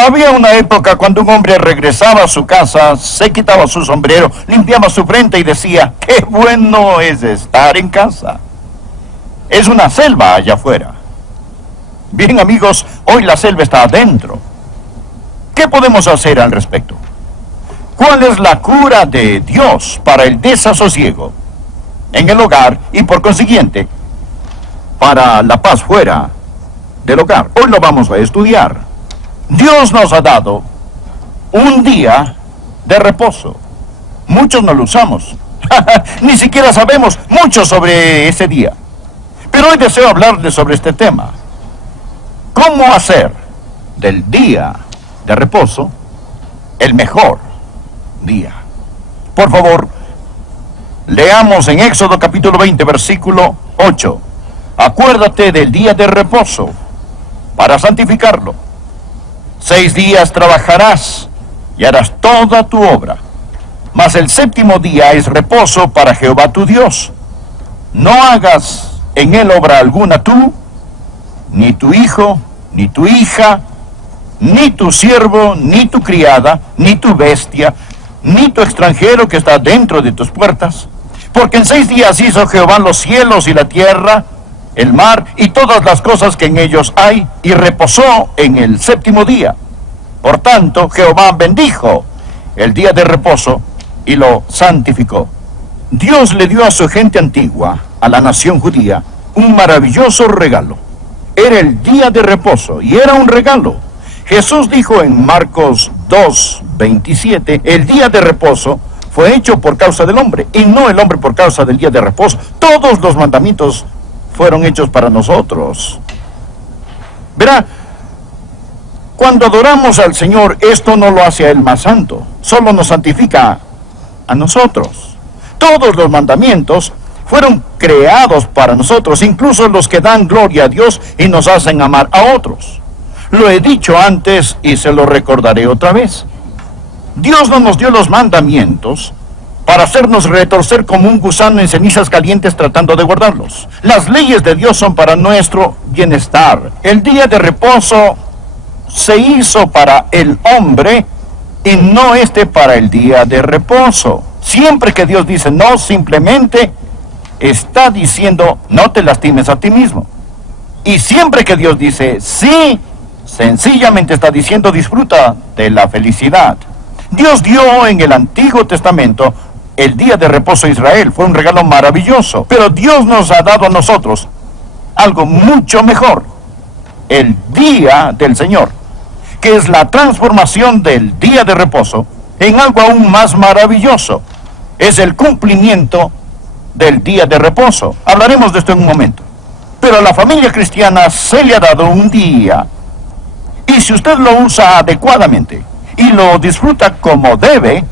Había una época cuando un hombre regresaba a su casa, se quitaba su sombrero, limpiaba su frente y decía, ¡qué bueno es estar en casa! Es una selva allá afuera. Bien, amigos, hoy la selva está adentro. ¿Qué podemos hacer al respecto? ¿Cuál es la cura de Dios para el desasosiego en el hogar y, por consiguiente, para la paz fuera del hogar? Hoy lo vamos a estudiar. Dios nos ha dado un día de reposo. Muchos no lo usamos. Ni siquiera sabemos mucho sobre ese día. Pero hoy deseo hablarles sobre este tema. ¿Cómo hacer del día de reposo el mejor día? Por favor, leamos en Éxodo capítulo 20, versículo 8. Acuérdate del día de reposo para santificarlo. 6 días trabajarás y harás toda tu obra. Mas el séptimo día es reposo para Jehová tu Dios. No hagas en él obra alguna tú, ni tu hijo, ni tu hija, ni tu siervo, ni tu criada, ni tu bestia, ni tu extranjero que está dentro de tus puertas. Porque en 6 días hizo Jehová los cielos y la tierra, el mar y todas las cosas que en ellos hay, y reposó en el séptimo día. Por tanto, Jehová bendijo el día de reposo y lo santificó. Dios le dio a su gente antigua, a la nación judía, un maravilloso regalo. Era el día de reposo y era un regalo. Jesús dijo en Marcos 2:27, el día de reposo fue hecho por causa del hombre, y no el hombre por causa del día de reposo. Todos los mandamientos fueron hechos para nosotros. Verá, cuando adoramos al Señor, esto no lo hace a Él más santo, solo nos santifica a nosotros. Todos los mandamientos fueron creados para nosotros, incluso los que dan gloria a Dios y nos hacen amar a otros. Lo he dicho antes y se lo recordaré otra vez. Dios no nos dio los mandamientos para hacernos retorcer como un gusano en cenizas calientes tratando de guardarlos. Las leyes de Dios son para nuestro bienestar. El día de reposo se hizo para el hombre y no para el día de reposo. Siempre que Dios dice no, simplemente está diciendo no te lastimes a ti mismo. Y siempre que Dios dice sí, sencillamente está diciendo disfruta de la felicidad. Dios dio en el Antiguo Testamento el día de reposo a Israel. Fue un regalo maravilloso. Pero Dios nos ha dado a nosotros algo mucho mejor. El día del Señor, que es la transformación del día de reposo en algo aún más maravilloso. Es el cumplimiento del día de reposo. Hablaremos de esto en un momento. Pero a la familia cristiana se le ha dado un día. Y si usted lo usa adecuadamente y lo disfruta como debe,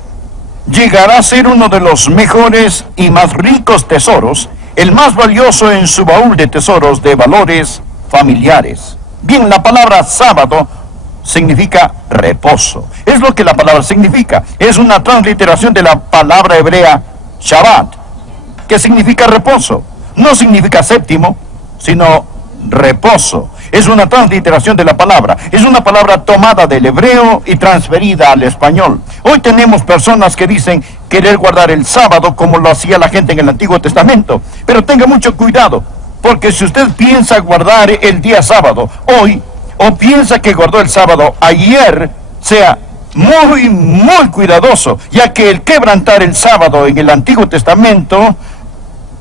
llegará a ser uno de los mejores y más ricos tesoros, el más valioso en su baúl de tesoros de valores familiares. Bien, la palabra sábado significa reposo. Es lo que la palabra significa. Es una transliteración de la palabra hebrea Shabbat, que significa reposo. No significa séptimo, sino reposo. Es una transliteración de la palabra. Es una palabra tomada del hebreo y transferida al español. Hoy tenemos personas que dicen querer guardar el sábado como lo hacía la gente en el Antiguo Testamento. Pero tenga mucho cuidado, porque si usted piensa guardar el día sábado hoy, o piensa que guardó el sábado ayer, sea muy cuidadoso, ya que el quebrantar el sábado en el Antiguo Testamento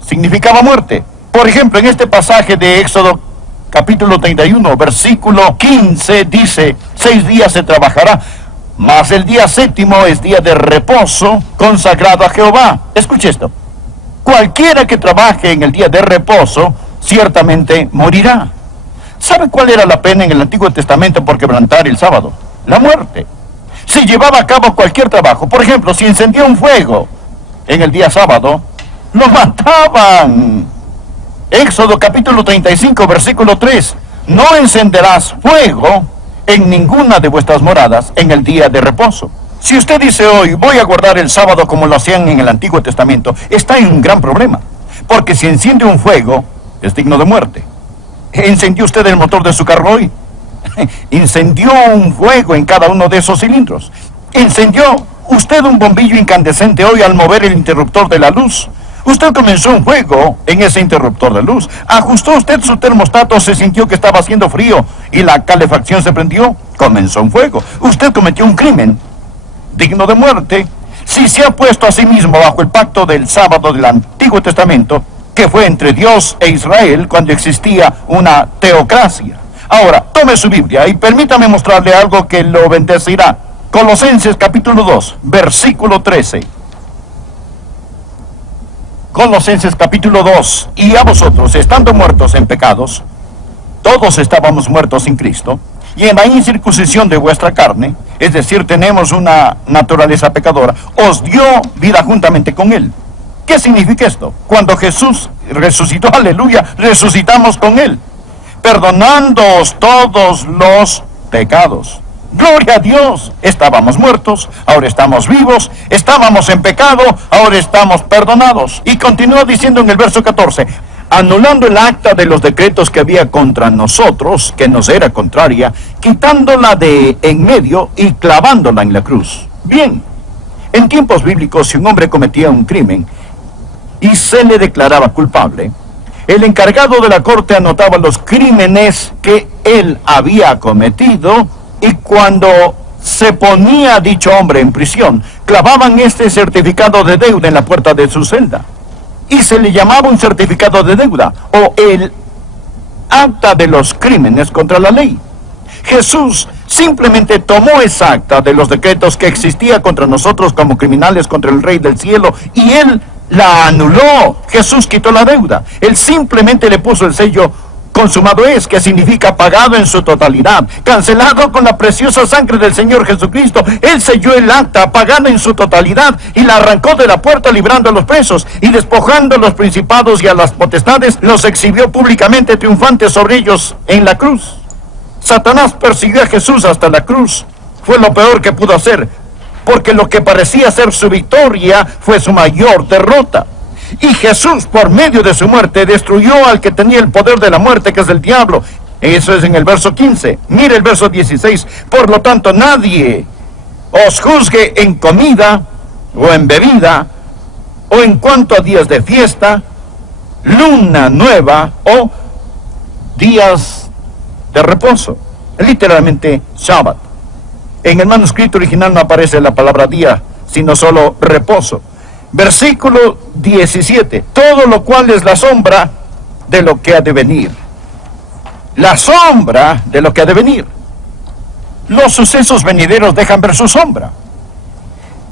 significaba muerte. Por ejemplo, en este pasaje de Éxodo capítulo 31, versículo 15, dice, 6 días se trabajará, mas el día séptimo es día de reposo consagrado a Jehová. Escuche esto. Cualquiera que trabaje en el día de reposo, ciertamente morirá. ¿Sabe cuál era la pena en el Antiguo Testamento por quebrantar el sábado? La muerte. Si llevaba a cabo cualquier trabajo, por ejemplo, si encendía un fuego en el día sábado, lo mataban. Éxodo capítulo 35, versículo 3. No encenderás fuego en ninguna de vuestras moradas en el día de reposo. Si usted dice hoy, voy a guardar el sábado como lo hacían en el Antiguo Testamento, está en un gran problema. Porque si enciende un fuego, es digno de muerte. ¿Encendió usted el motor de su carro hoy? Incendió un fuego en cada uno de esos cilindros. Encendió usted un bombillo incandescente hoy al mover el interruptor de la luz. Usted comenzó un fuego en ese interruptor de luz. Ajustó usted su termostato, se sintió que estaba haciendo frío y la calefacción se prendió. Comenzó un fuego. Usted cometió un crimen digno de muerte si se ha puesto a sí mismo bajo el pacto del sábado del Antiguo Testamento, que fue entre Dios e Israel cuando existía una teocracia. Ahora, tome su Biblia y permítame mostrarle algo que lo bendecirá. Colosenses capítulo 2, versículo 13. Colosenses capítulo 2. Y a vosotros, estando muertos en pecados, todos estábamos muertos en Cristo, y en la incircuncisión de vuestra carne, es decir, tenemos una naturaleza pecadora, os dio vida juntamente con Él. ¿Qué significa esto? Cuando Jesús resucitó, aleluya, resucitamos con Él, perdonándoos todos los pecados. ¡Gloria a Dios! Estábamos muertos, ahora estamos vivos, estábamos en pecado, ahora estamos perdonados. Y continúa diciendo en el verso 14, anulando el acta de los decretos que había contra nosotros, que nos era contraria, quitándola de en medio y clavándola en la cruz. Bien, en tiempos bíblicos, si un hombre cometía un crimen y se le declaraba culpable, el encargado de la corte anotaba los crímenes que él había cometido, y cuando se ponía dicho hombre en prisión, clavaban este certificado de deuda en la puerta de su celda. Y se le llamaba un certificado de deuda, o el acta de los crímenes contra la ley. Jesús simplemente tomó esa acta de los decretos que existía contra nosotros como criminales contra el Rey del Cielo, y Él la anuló. Jesús quitó la deuda. Él simplemente le puso el sello consumado es, que significa pagado en su totalidad, cancelado con la preciosa sangre del Señor Jesucristo. Él selló el acta, pagada en su totalidad, y la arrancó de la puerta, librando a los presos, y despojando a los principados y a las potestades, los exhibió públicamente triunfantes sobre ellos en la cruz. Satanás persiguió a Jesús hasta la cruz. Fue lo peor que pudo hacer, porque lo que parecía ser su victoria fue su mayor derrota. Y Jesús, por medio de su muerte, destruyó al que tenía el poder de la muerte, que es el diablo. Eso es en el verso 15. Mire el verso 16. Por lo tanto, nadie os juzgue en comida, o en bebida, o en cuanto a días de fiesta, luna nueva, o días de reposo. Literalmente, Shabbat. En el manuscrito original no aparece la palabra día, sino solo reposo. Versículo 17, todo lo cual es la sombra de lo que ha de venir. La sombra de lo que ha de venir. Los sucesos venideros dejan ver su sombra.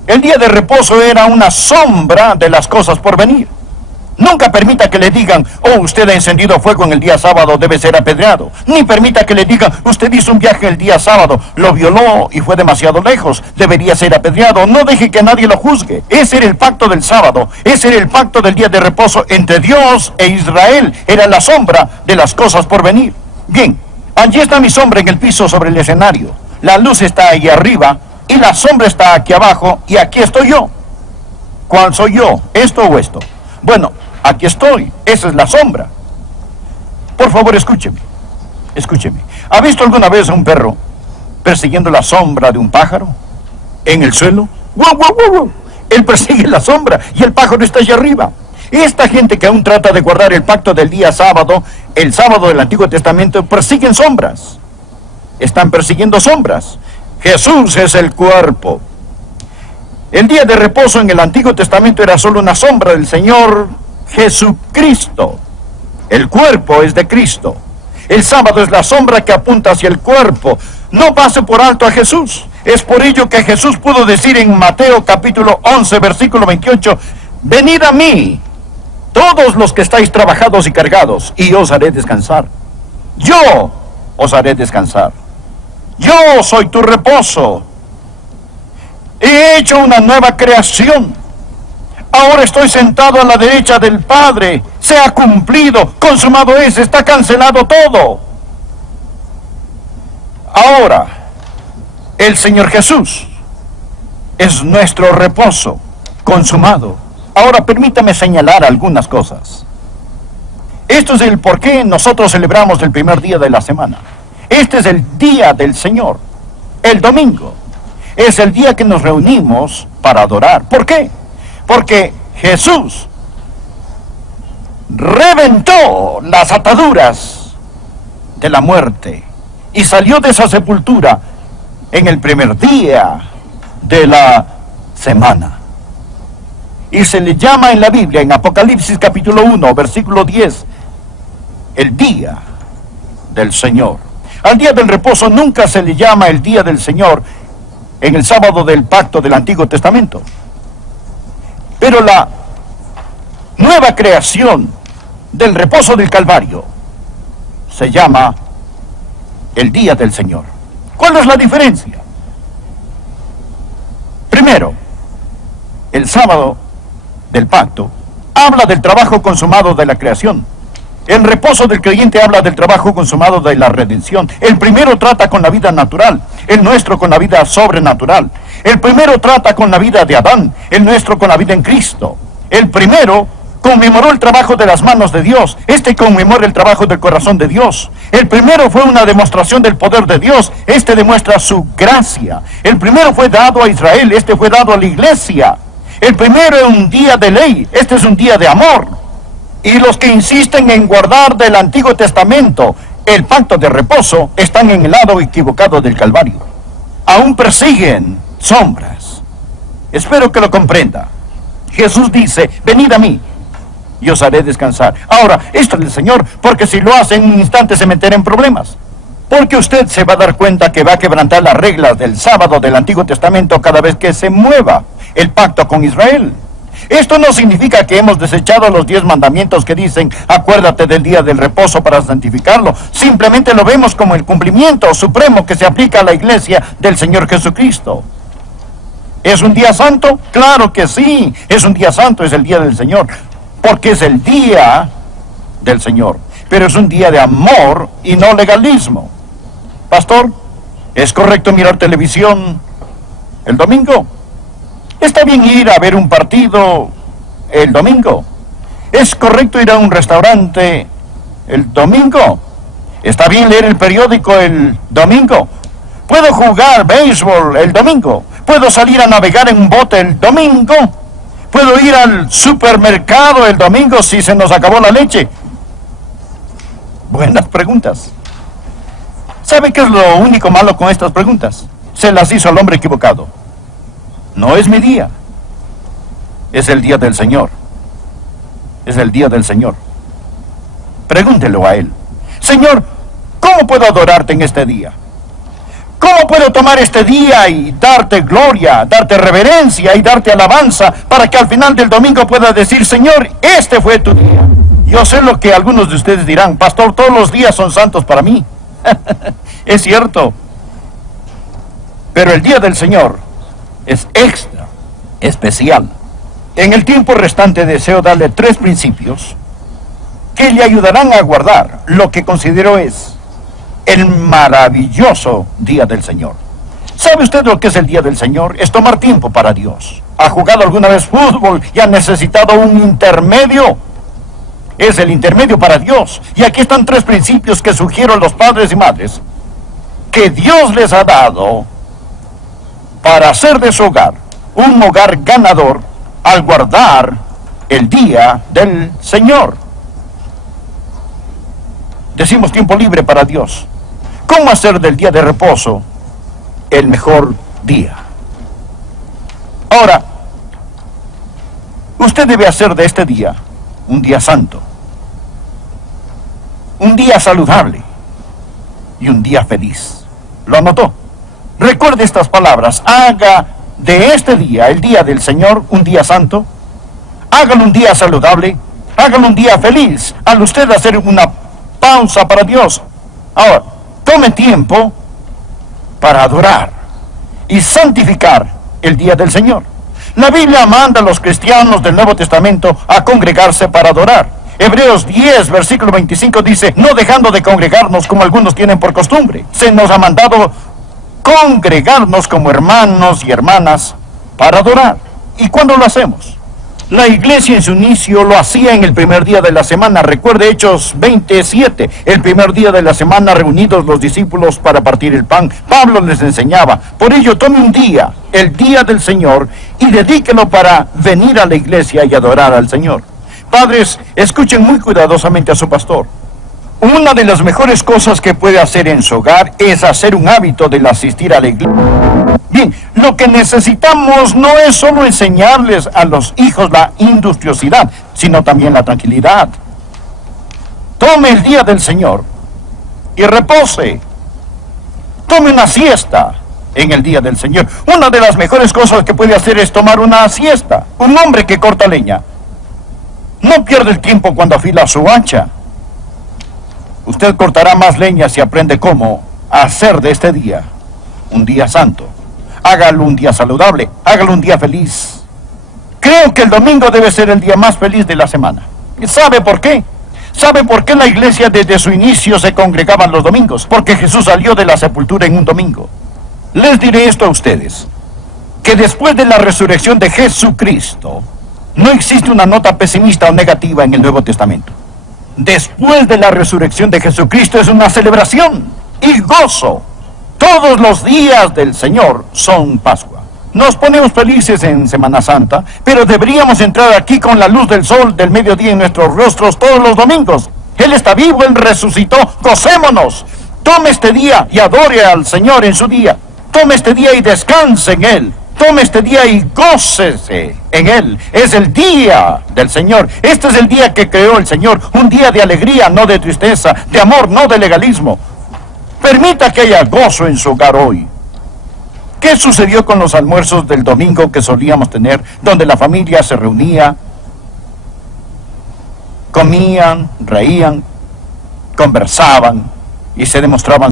El día de reposo era una sombra de las cosas por venir. Nunca permita que le digan, oh, usted ha encendido fuego en el día sábado, debe ser apedreado. Ni permita que le digan, usted hizo un viaje el día sábado, lo violó y fue demasiado lejos, debería ser apedreado. No deje que nadie lo juzgue. Ese era el pacto del sábado, ese era el pacto del día de reposo entre Dios e Israel. Era la sombra de las cosas por venir. Bien, allí está mi sombra en el piso sobre el escenario. La luz está ahí arriba y la sombra está aquí abajo, y aquí estoy yo. ¿Cuál soy yo? ¿Esto o esto? Bueno, aquí estoy. Esa es la sombra. Por favor, escúcheme. Escúcheme. ¿Ha visto alguna vez a un perro persiguiendo la sombra de un pájaro en el suelo? ¡Wow, wow, wow, wow! Él persigue la sombra y el pájaro está allá arriba. Esta gente que aún trata de guardar el pacto del día sábado, el sábado del Antiguo Testamento, persiguen sombras. Están persiguiendo sombras. Jesús es el cuerpo. El día de reposo en el Antiguo Testamento era solo una sombra del Señor Jesucristo. El cuerpo es de Cristo. El sábado es la sombra que apunta hacia el cuerpo. No pase por alto a Jesús. Es por ello que Jesús pudo decir en Mateo capítulo 11, versículo 28, venid a mí, todos los que estáis trabajados y cargados, y os haré descansar. Yo os haré descansar. Yo soy tu reposo. He hecho una nueva creación. Ahora estoy sentado a la derecha del Padre. Se ha cumplido, consumado es, está cancelado todo. Ahora, el Señor Jesús es nuestro reposo consumado. Ahora permítame señalar algunas cosas. Esto es el por qué nosotros celebramos el primer día de la semana. Este es el día del Señor. El domingo es el día que nos reunimos para adorar. ¿Por qué? Porque Jesús reventó las ataduras de la muerte y salió de esa sepultura en el primer día de la semana. Y se le llama en la Biblia, en Apocalipsis capítulo 1, versículo 10, el día del Señor. Al día del reposo nunca se le llama el día del Señor en el sábado del pacto del Antiguo Testamento. Pero la nueva creación del reposo del Calvario se llama el día del Señor. ¿Cuál es la diferencia? Primero, el sábado del pacto habla del trabajo consumado de la creación. El reposo del creyente habla del trabajo consumado de la redención. El primero trata con la vida natural, el nuestro con la vida sobrenatural. El primero trata con la vida de Adán, el nuestro con la vida en Cristo. El primero conmemoró el trabajo de las manos de Dios, este conmemora el trabajo del corazón de Dios. El primero fue una demostración del poder de Dios, este demuestra su gracia. El primero fue dado a Israel, este fue dado a la iglesia. El primero es un día de ley, este es un día de amor. Y los que insisten en guardar del Antiguo Testamento el pacto de reposo están en el lado equivocado del Calvario. Aún persiguen sombras. Espero que lo comprenda. Jesús dice, venid a mí y os haré descansar. Ahora, esto es del Señor, porque si lo hace en un instante se meterá en problemas. Porque usted se va a dar cuenta que va a quebrantar las reglas del sábado del Antiguo Testamento cada vez que se mueva el pacto con Israel. Esto no significa que hemos desechado los 10 mandamientos que dicen, acuérdate del día del reposo para santificarlo. Simplemente lo vemos como el cumplimiento supremo que se aplica a la iglesia del Señor Jesucristo. ¿Es un día santo? Claro que sí, es un día santo, es el día del Señor, porque es el día del Señor. Pero es un día de amor y no legalismo. Pastor, ¿es correcto mirar televisión el domingo? ¿Está bien ir a ver un partido el domingo? ¿Es correcto ir a un restaurante el domingo? ¿Está bien leer el periódico el domingo? ¿Puedo jugar béisbol el domingo? ¿Puedo salir a navegar en un bote el domingo? ¿Puedo ir al supermercado el domingo si se nos acabó la leche? Buenas preguntas. ¿Sabe qué es lo único malo con estas preguntas? Se las hizo al hombre equivocado. No es mi día. Es el día del Señor. Es el día del Señor. Pregúntelo a Él. Señor, ¿cómo puedo adorarte en este día? ¿Cómo puedo tomar este día y darte gloria, darte reverencia y darte alabanza para que al final del domingo pueda decir, Señor, este fue tu día? Yo sé lo que algunos de ustedes dirán, pastor, todos los días son santos para mí. Es cierto. Pero el día del Señor es extra, especial. En el tiempo restante deseo darle 3 principios que le ayudarán a guardar lo que considero es el maravilloso día del Señor. ¿Sabe usted lo que es el día del Señor? Es tomar tiempo para Dios. ¿Ha jugado alguna vez fútbol y ha necesitado un intermedio? Es el intermedio para Dios. Y aquí están 3 principios que sugiero a los padres y madres que Dios les ha dado para hacer de su hogar un hogar ganador al guardar el día del Señor. Decimos tiempo libre para Dios. ¿Cómo hacer del día de reposo el mejor día? Ahora, usted debe hacer de este día un día santo, un día saludable y un día feliz. ¿Lo anotó? Recuerde estas palabras. Haga de este día, el día del Señor, un día santo. Hágalo un día saludable. Hágalo un día feliz. Al usted hacer una pausa para Dios. Ahora, tome tiempo para adorar y santificar el día del Señor. La Biblia manda a los cristianos del Nuevo Testamento a congregarse para adorar. Hebreos 10, versículo 25 dice, no dejando de congregarnos como algunos tienen por costumbre. Se nos ha mandado congregarnos como hermanos y hermanas para adorar. ¿Y cuándo lo hacemos? La iglesia en su inicio lo hacía en el primer día de la semana. Recuerde Hechos 27. El primer día de la semana, reunidos los discípulos para partir el pan, Pablo les enseñaba. Por ello, tome un día, el día del Señor, y dedíquelo para venir a la iglesia y adorar al Señor. Padres, escuchen muy cuidadosamente a su pastor. Una de las mejores cosas que puede hacer en su hogar es hacer un hábito del asistir a la iglesia. Bien, lo que necesitamos no es solo enseñarles a los hijos la industriosidad, sino también la tranquilidad. Tome el día del Señor y repose. Tome una siesta en el día del Señor. Una de las mejores cosas que puede hacer es tomar una siesta. Un hombre que corta leña no pierde el tiempo cuando afila su hacha. Usted cortará más leña si aprende cómo hacer de este día un día santo. Hágalo un día saludable, hágalo un día feliz. Creo que el domingo debe ser el día más feliz de la semana. ¿Y sabe por qué? ¿Sabe por qué la iglesia desde su inicio se congregaban los domingos? Porque Jesús salió de la sepultura en un domingo. Les diré esto a ustedes, que después de la resurrección de Jesucristo, no existe una nota pesimista o negativa en el Nuevo Testamento. Después de la resurrección de Jesucristo es una celebración y gozo. Todos los días del Señor son Pascua. Nos ponemos felices en Semana Santa, pero deberíamos entrar aquí con la luz del sol del mediodía en nuestros rostros todos los domingos. Él está vivo, Él resucitó, gocémonos. Tome este día y adore al Señor en su día. Tome este día y descanse en Él. Tome este día y gócese en Él. Es el día del Señor. Este es el día que creó el Señor. Un día de alegría, no de tristeza, de amor, no de legalismo. Permita que haya gozo en su hogar hoy. ¿Qué sucedió con los almuerzos del domingo que solíamos tener, donde la familia se reunía, comían, reían, conversaban y se demostraban